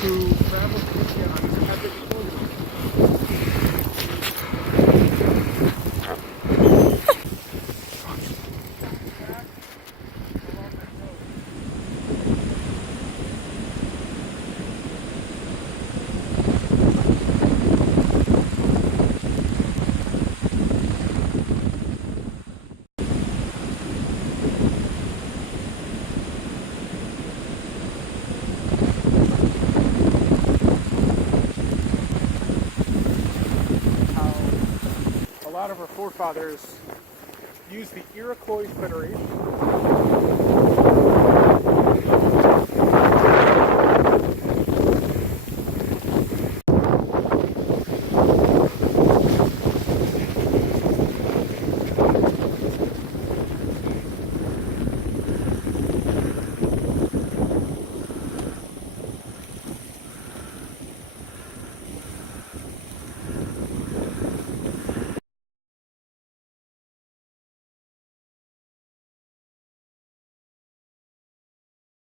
who traveled to India on epic pilgrimages. A lot of our forefathers used the Iroquois Federation